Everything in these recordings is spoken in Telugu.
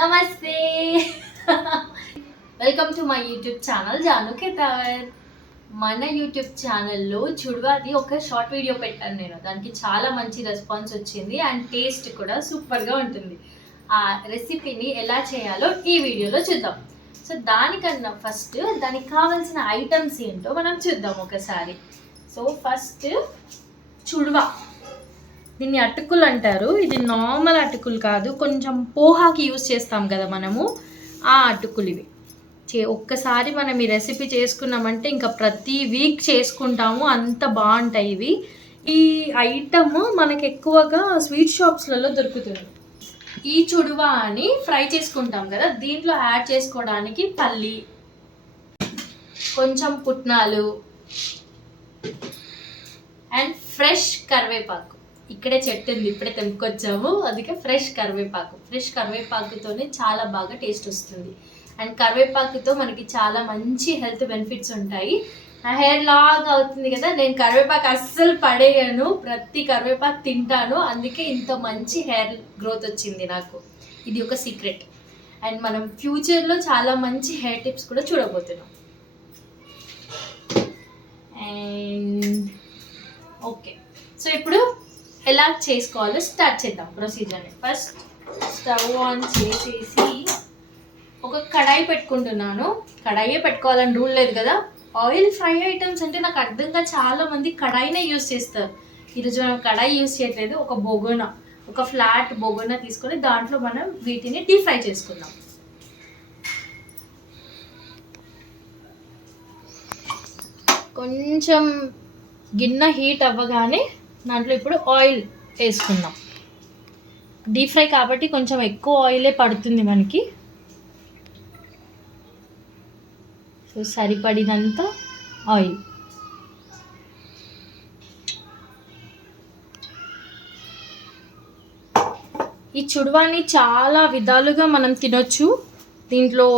నమస్తే. Welcome to my YouTube channel Janu Ketavar. మన యూట్యూబ్ ఛానల్లో చుడవాది ఒక షార్ట్ వీడియో పెట్టాను నేను. దానికి చాలా మంచి రెస్పాన్స్ వచ్చింది అండ్ టేస్ట్ కూడా సూపర్గా ఉంటుంది. ఆ రెసిపీని ఎలా చేయాలో ఈ వీడియోలో చూద్దాం. సో దానికన్నా ఫస్ట్ దానికి కావాల్సిన ఐటమ్స్ ఏంటో మనం చూద్దాం ఒకసారి. సో ఫస్ట్ చుడవా, దీన్ని అటుకులు అంటారు. ఇది నార్మల్ అటుకులు కాదు, కొంచెం పోహాకి యూజ్ చేస్తాం కదా మనము, ఆ అటుకులు ఇవి. ఒక్కసారి మనం ఈ రెసిపీ చేసుకున్నామంటే ఇంకా ప్రతి వీక్ చేసుకుంటాము, అంత బాగుంటాయి ఇవి. ఈ ఐటమ్ మనకి ఎక్కువగా స్వీట్ షాప్స్లలో దొరుకుతుంది. ఈ చుడువా అని ఫ్రై చేసుకుంటాం కదా, దీంట్లో యాడ్ చేసుకోవడానికి పల్లి, కొంచెం పుట్నాలు అండ్ ఫ్రెష్ కరివేపాకు. ఇక్కడే చెట్టు ఉంది, ఇప్పుడే తెంపుకొచ్చాము, అందుకే ఫ్రెష్ కరివేపాకుతోనే చాలా బాగా టేస్ట్ వస్తుంది. అండ్ కరివేపాకుతో మనకి చాలా మంచి హెల్త్ బెనిఫిట్స్ ఉంటాయి. నా హెయిర్ లాగా అవుతుంది కదా, నేను కరివేపాకు అస్సలు పడేయను, ప్రతి కరివేపాకు తింటాను, అందుకే ఇంత మంచి హెయిర్ గ్రోత్ వచ్చింది నాకు. ఇది ఒక సీక్రెట్. అండ్ మనం ఫ్యూచర్లో చాలా మంచి హెయిర్ టిప్స్ కూడా చూడబోతున్నాం. అండ్ ఓకే, సో ఇప్పుడు ఎలా చేసుకోవాలో స్టార్ట్ చేద్దాం ప్రొసీజర్ని. ఫస్ట్ స్టవ్ ఆన్ చేసేసి ఒక కడాయి పెట్టుకుంటున్నాను. కడాయే పెట్టుకోవాలని రూల్ లేదు కదా. ఆయిల్ ఫ్రై ఐటమ్స్ అంటే నాకు అర్థంగా చాలా మంది కడాయినే యూస్ చేస్తారు. ఈరోజు మనం కడాయి యూస్ చేయట్లేదు, ఒక బొగోనా, ఒక ఫ్లాట్ బొగోనా తీసుకొని దాంట్లో మనం వీటిని డీప్ ఫ్రై చేసుకుందాం. కొంచెం గిన్నె హీట్ అవ్వగానే దాంట్లో ఇప్పుడు ఆయిల్ వేసుకుందాం. డీప్ ఫ్రై కాబట్టి కొంచెం ఎక్కువ ఆయిలే పడుతుంది మనకి. సో సరిపడినంత ఆయిల్. ఈ చుడవాని చాలా విధాలుగా మనం తినొచ్చు. దీంట్లో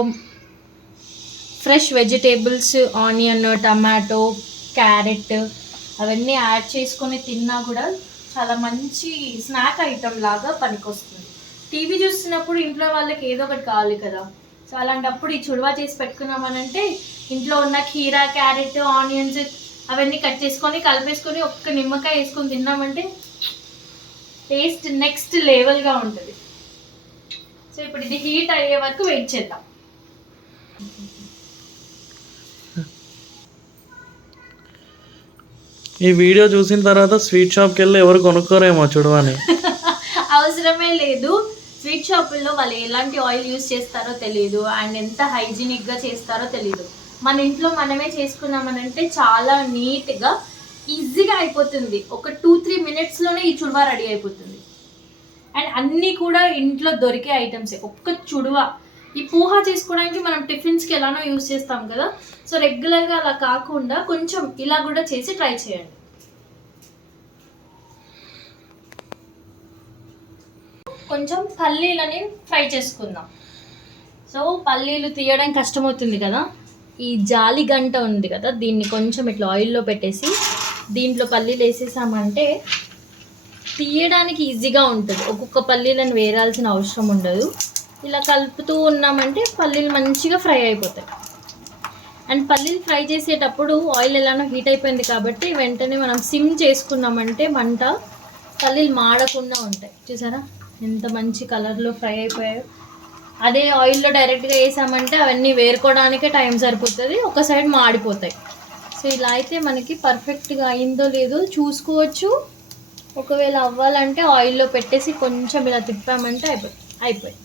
fresh vegetables, onion, tomato, carrot అవన్నీ యాడ్ చేసుకొని తిన్నా కూడా చాలా మంచి స్నాక్ ఐటమ్ లాగా పనికొస్తుంది. టీవీ చూస్తున్నప్పుడు ఇంట్లో వాళ్ళకి ఏదో ఒకటి కావాలి కదా, సో అలాంటప్పుడు ఈ చుడవా చేసి పెట్టుకున్నామనంటే ఇంట్లో ఉన్న కీరా, క్యారెట్, ఆనియన్స్ అవన్నీ కట్ చేసుకొని కలిపేసుకొని ఒక్క నిమ్మకాయ వేసుకొని తిన్నామంటే టేస్ట్ నెక్స్ట్ లెవెల్గా ఉంటుంది. సో ఇప్పుడు ఇది హీట్ అయ్యే వరకు వెయిట్ చేద్దాం. ఈ వీడియో చూసిన తర్వాత స్వీట్ షాప్కి వెళ్ళి ఎవరు కొనుక్కోరేమో చుడవాని. అవసరమే లేదు. స్వీట్ షాపుల్లో వాళ్ళు ఎలాంటి ఆయిల్ యూస్ చేస్తారో తెలియదు అండ్ ఎంత హైజీనిక్గా చేస్తారో తెలియదు. మన ఇంట్లో మనమే చేసుకున్నామనంటే చాలా నీట్గా ఈజీగా అయిపోతుంది. ఒక 2-3 మినిట్స్లోనే ఈ చుడవా రెడీ అయిపోతుంది. అండ్ అన్నీ కూడా ఇంట్లో దొరికే ఐటమ్సే. ఒక్క చుడవా, ఈ పోహా చేసుకోవడానికి మనం టిఫిన్స్కి ఎలానో యూస్ చేస్తాం కదా, సో రెగ్యులర్గా అలా కాకుండా కొంచెం ఇలా కూడా చేసి ట్రై చేయండి. కొంచెం పల్లీలని ఫ్రై చేసుకుందాం. సో పల్లీలు తీయడం కష్టమవుతుంది కదా, ఈ జాలి గంట ఉంది కదా, దీన్ని కొంచెం ఇట్లా ఆయిల్లో పెట్టేసి దీంట్లో పల్లీలు వేసేసామంటే తీయడానికి ఈజీగా ఉంటుంది. ఒక్కొక్క పల్లీలను వేరాల్సిన అవసరం ఉండదు. ఇలా కలుపుతూ ఉన్నామంటే పల్లీలు మంచిగా ఫ్రై అయిపోతాయి. అండ్ పల్లీలు ఫ్రై చేసేటప్పుడు ఆయిల్ ఎలానో హీట్ అయిపోయింది కాబట్టి వెంటనే మనం సిమ్ చేసుకున్నామంటే మంట, పల్లీలు మాడకుండా ఉంటాయి. చూసారా ఎంత మంచి కలర్లో ఫ్రై అయిపోయాయో. అదే ఆయిల్లో డైరెక్ట్గా వేసామంటే అవన్నీ వేరుకోవడానికే టైం సరిపోతుంది, ఒక సైడ్ మాడిపోతాయి. సో ఇలా అయితే మనకి పర్ఫెక్ట్గా అయిందో లేదో చూసుకోవచ్చు. ఒకవేళ అవ్వాలంటే ఆయిల్లో పెట్టేసి కొంచెం ఇలా తిప్పామంటే అయిపోయి.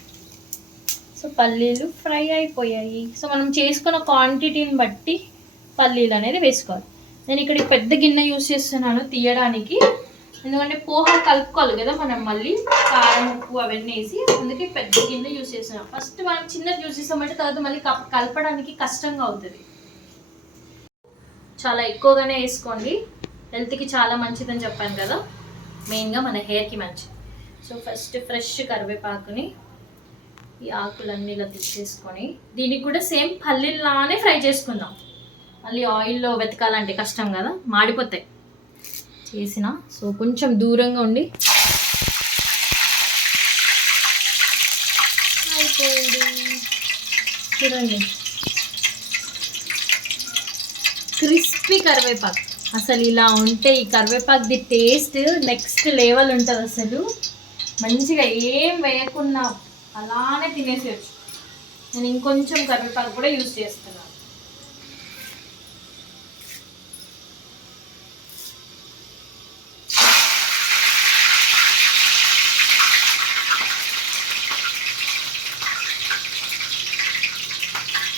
సో పల్లీలు ఫ్రై అయిపోయాయి. సో మనం చేసుకున్న క్వాంటిటీని బట్టి పల్లీలు అనేది వేసుకోవాలి. నేను ఇక్కడ పెద్ద గిన్నె యూస్ చేస్తున్నాను తీయడానికి, ఎందుకంటే పోహా కలుపుకోవాలి కదా మనం, మళ్ళీ కారం, ఉప్పు అవన్నీ వేసి, అందుకే పెద్ద గిన్నె యూస్ చేస్తున్నాను. ఫస్ట్ మనం చిన్నది యూస్ చేస్తామంటే తర్వాత మళ్ళీ కలపడానికి కష్టంగా అవుతుంది. చాలా ఎక్కువగానే వేసుకోండి, హెల్త్కి చాలా మంచిదని చెప్పాను కదా, మెయిన్గా మన హెయిర్కి మంచిది. సో ఫస్ట్ ఫ్రెష్ కరివేపాకుని ఈ ఆకులన్నీ ఇలా తీసేసుకొని దీనికి కూడా సేమ్ పల్లీలానే ఫ్రై చేసుకుందాం. మళ్ళీ ఆయిల్లో వెతకాలంటే కష్టం కదా, మాడిపోతాయి చేసిన. సో కొంచెం దూరంగా ఉండి అయిపోయింది. చూడండి, క్రిస్పీ కరివేపాకు. అసలు ఇలా ఉంటే ఈ కరివేపాకుది టేస్ట్ నెక్స్ట్ లెవెల్ ఉంటుంది. అసలు మంచిగా ఏం వేయకుండా అలానే తినేసేయచ్చు. నేను ఇంకొంచెం కరివేపాకు కూడా యూజ్ చేస్తున్నాను.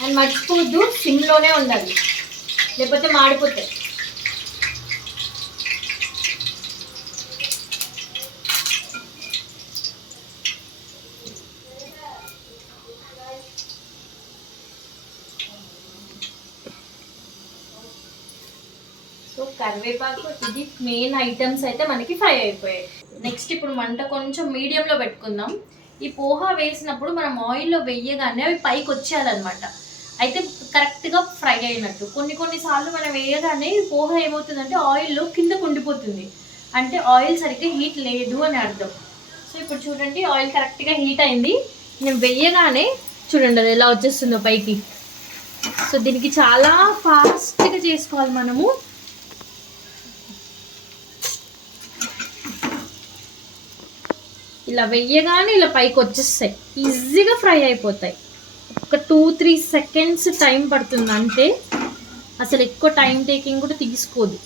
అండ్ మర్చిపోవద్దు, సిమ్లోనే ఉండాలి, లేకపోతే మాడిపోతాయి. సో కరివేపాకు ఇది మెయిన్ ఐటమ్స్ అయితే మనకి ఫ్రై అయిపోయాయి. నెక్స్ట్ ఇప్పుడు మంట కొంచెం మీడియంలో పెట్టుకుందాం. ఈ పోహా వేసినప్పుడు మనం ఆయిల్లో వేయగానే అవి పైకి వచ్చేయాలన్నమాట. అయితే కరెక్ట్గా ఫ్రై అయినట్టు. కొన్నిసార్లు మనం వేయగానే పోహా ఏమవుతుందంటే ఆయిల్లో కిందకు ఉండిపోతుంది, అంటే ఆయిల్ సరిగ్గా హీట్ లేదు అని అర్థం. సో ఇప్పుడు చూడండి, ఆయిల్ కరెక్ట్గా హీట్ అయింది. నేను వేయగానే చూడండి అది ఎలా వచ్చేస్తుందో పైకి. సో దీనికి చాలా ఫాస్ట్గా చేసుకోవాలి మనము. ఇలా వెయ్యగానే ఇలా పైకి వచ్చేస్తాయి, ఈజీగా ఫ్రై అయిపోతాయి. ఒక 2-3 సెకండ్స్ టైం పడుతుంది అంతే. అసలు ఎక్కువ టైం టేకింగ్ కూడా తీసుకోదు.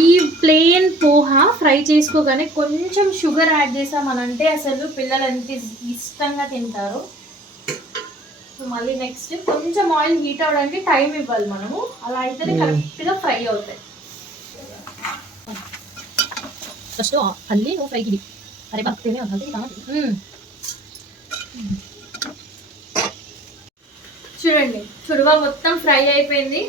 ఈ ప్లెయిన్ పోహా ఫ్రై చేసుకోగానే కొంచెం షుగర్ యాడ్ చేసామనంటే అసలు పిల్లలు ఎంత ఇష్టంగా తింటారు. సో మళ్ళీ నెక్స్ట్ కొంచెం ఆయిల్ హీట్ అవ్వడానికి టైం ఇవ్వాలి మనము, అలా అయితేనే కరెక్ట్గా ఫ్రై అవుతాయి. ఫస్ట్ అల్లి ఫ్రైకి అరే బాగా చూడండి, చుడువా మొత్తం ఫ్రై అయిపోయింది.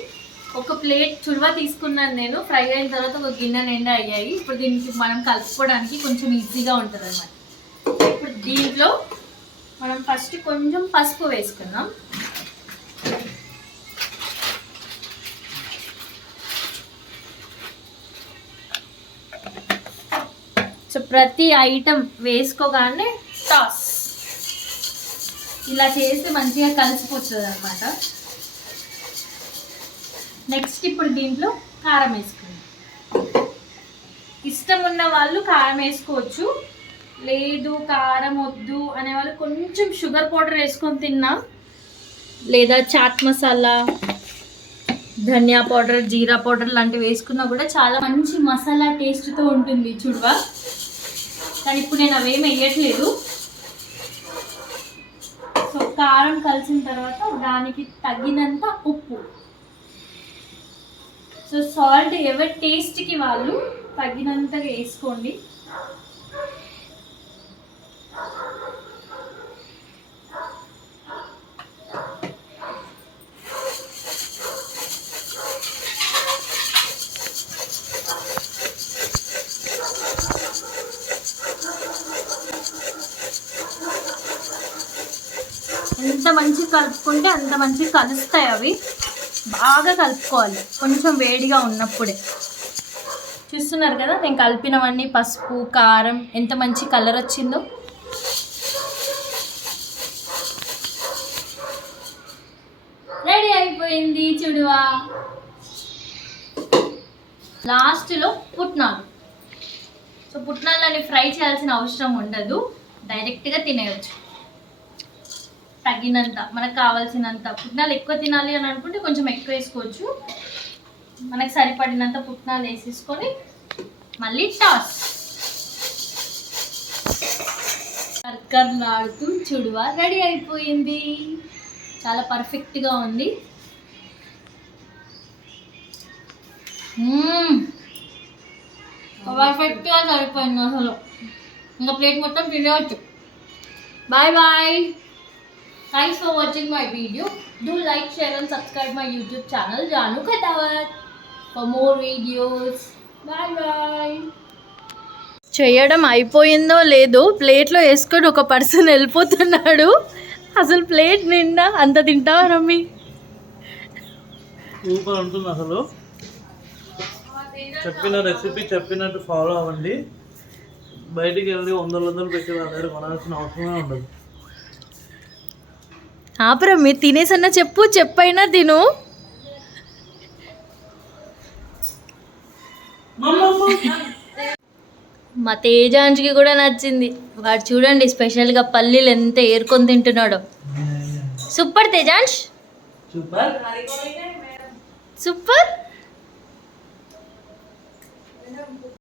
ఒక ప్లేట్ చుడువా తీసుకున్నాను నేను. ఫ్రై అయిన తర్వాత ఒక గిన్నె నిండా అయ్యాయి. ఇప్పుడు దీనికి మనం కలుపుకోవడానికి కొంచెం ఈజీగా ఉంటుంది అన్నమాట. ఇప్పుడు దీంట్లో మనం ఫస్ట్ కొంచెం పసుపు వేసుకుందాం. సో ప్రతి ఐటెం వేసుకోగానే టాస్ ఇలా చేస్తే మంచిగా కలిసిపోతుంది అనమాట. నెక్స్ట్ ఇప్పుడు దీంట్లో కారం వేసుకుందాం. ఇష్టం ఉన్న వాళ్ళు కారం వేసుకోవచ్చు, లేదు కారం వద్దు అనేవాళ్ళు కొంచెం షుగర్ పౌడర్ వేసుకొని తిన్నా, లేదా చాట్ మసాలా, ధనియా పౌడర్, జీరా పౌడర్ లాంటివి వేసుకున్నా కూడా చాలా మంచి మసాలా టేస్ట్తో ఉంటుంది చుడువా. కానీ ఇప్పుడు నేను అవేమి వేయట్లేదు. సో కారం కలిసిన తర్వాత దానికి తగినంత ఉప్పు. సో సాల్ట్ ఎవరి టేస్ట్కి వాళ్ళు తగినంతగా వేసుకోండి. ఎంత మంచిగా కలుపుకుంటే అంత మంచిగా కలుస్తాయి. అవి బాగా కలుపుకోవాలి కొంచెం వేడిగా ఉన్నప్పుడే. చూస్తున్నారు కదా నేను కలిపినవన్నీ, పసుపు, కారం, ఎంత మంచి కలర్ వచ్చిందో. రెడీ అయిపోయింది చుడువా. లాస్ట్లో పుట్నాలు. సో పుట్నాలని ఫ్రై చేయాల్సిన అవసరం ఉండదు, డైరెక్ట్గా తినేయచ్చు. తగినంత మనకు కావాల్సినంత. పుట్నాలు ఎక్కువ తినాలి అని అనుకుంటే కొంచెం ఎక్కువ వేసుకోవచ్చు. మనకు సరిపడినంత పుట్నాలు వేసేసుకొని మళ్ళీ టాస్. కర్కర్లాడుతూ చుడువా రెడీ అయిపోయింది. చాలా పర్ఫెక్ట్గా ఉంది. పర్ఫెక్ట్గా సరిపోయింది అసలు. ఇంకా ప్లేట్ మొత్తం తినేవచ్చు. Bye bye. Thanks for watching my video. Do like, share and subscribe my YouTube channel Janu Khetawat for more videos. Bye bye. చేయడం అయిపోయిందో లేదో ప్లేట్లో వేసుకొని ఒక పర్సన్ వెళ్ళిపోతున్నాడు. అసలు ప్లేట్ నిండా అంత తింటావా రమ్మి? సూపర్ ఉంటుంది అసలు. చెప్పిన రెసిపీ చెప్పినట్టు ఫాలో అవ్వండి, బయటికి వెళ్ళి వందలు పెట్టి వాళ్ళ దగ్గర కొనాల్సిన అవసరమే ఉండదు. ఆపరా మీరు తినేసన్నా చెప్పైనా తిను. మా తేజాంష్కి కూడా నచ్చింది. వాడు చూడండి స్పెషల్గా పల్లీలు ఎంత ఏరుకొని తింటున్నాడో. Super Tejansh, super. సూపర్.